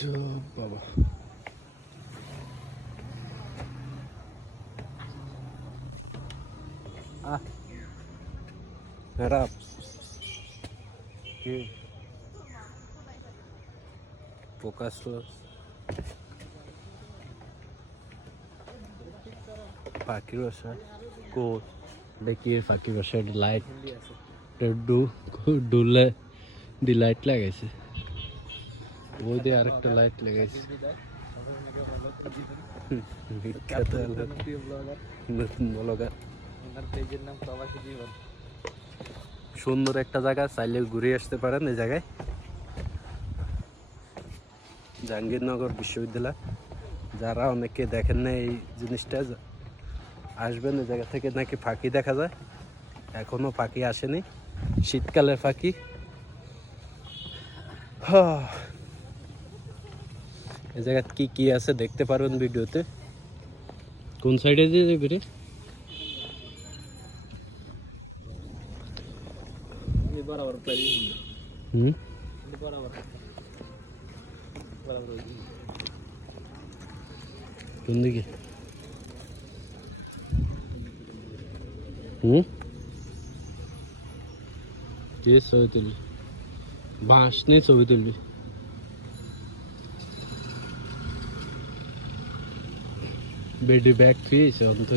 বাবা খারাপ ফোকাস পাখির বাসা কো দেখি পাখির বাসার লাইট ডুলে দি লাইট লাগাইছে ওই দিয়ে আরেকটা লাইট লাগাইছে নতুন ব্লগার সুন্দর একটা জায়গা চাইলে ঘুরে আসতে পারেন এই জায়গায় জাহাঙ্গীরনগর বিশ্ববিদ্যালয় যারা অনেকে দেখেন না এই জিনিসটা আসবেন এই জায়গা থেকে নাকি পাখি দেখা যায় এখনো পাখি আসেনি শীতকালের পাখি এই জায়গা কি কি আছে দেখতে পারবেন ভিডিওতে কোন সাইডে দিয়ে যাবে রে কোন দিকে কে ছবি তুলবি বাঁশ নেই ছবি তুলবি বেডি ব্যাগ ফিয়েছে অন্তত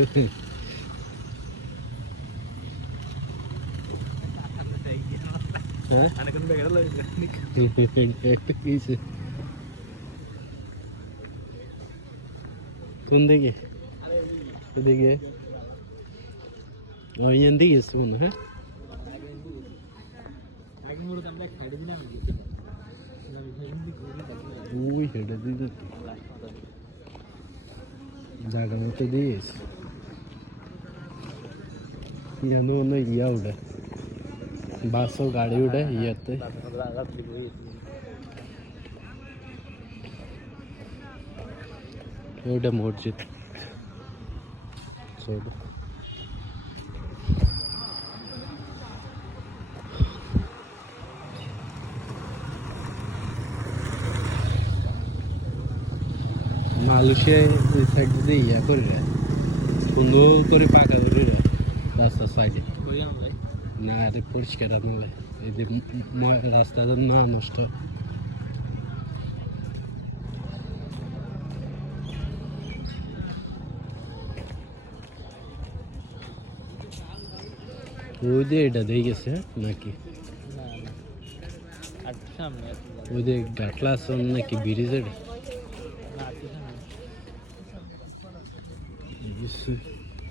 কোন দিকে এদিকে ওই দিকে গেছে মনে হ্যাঁ ওই হেঁটে দিকে জায়গা মতো দিয়েছে যেন মনে ইয়া উঠে বাস ও গাড়ি উঠে ইয়াতে ওটা মসজিদ মালয়েশিয়া ওই সাইড দিয়ে ইয়া করে সুন্দর করে পাকা করে রাস্তার সাইডে না আরে পরিষ্কার নাহলে এই যে রাস্তাটা না নষ্ট ওই দিয়ে এটা দিয়ে গেছে নাকি ওই যে গাটলা আছে নাকি ব্রিজ এটা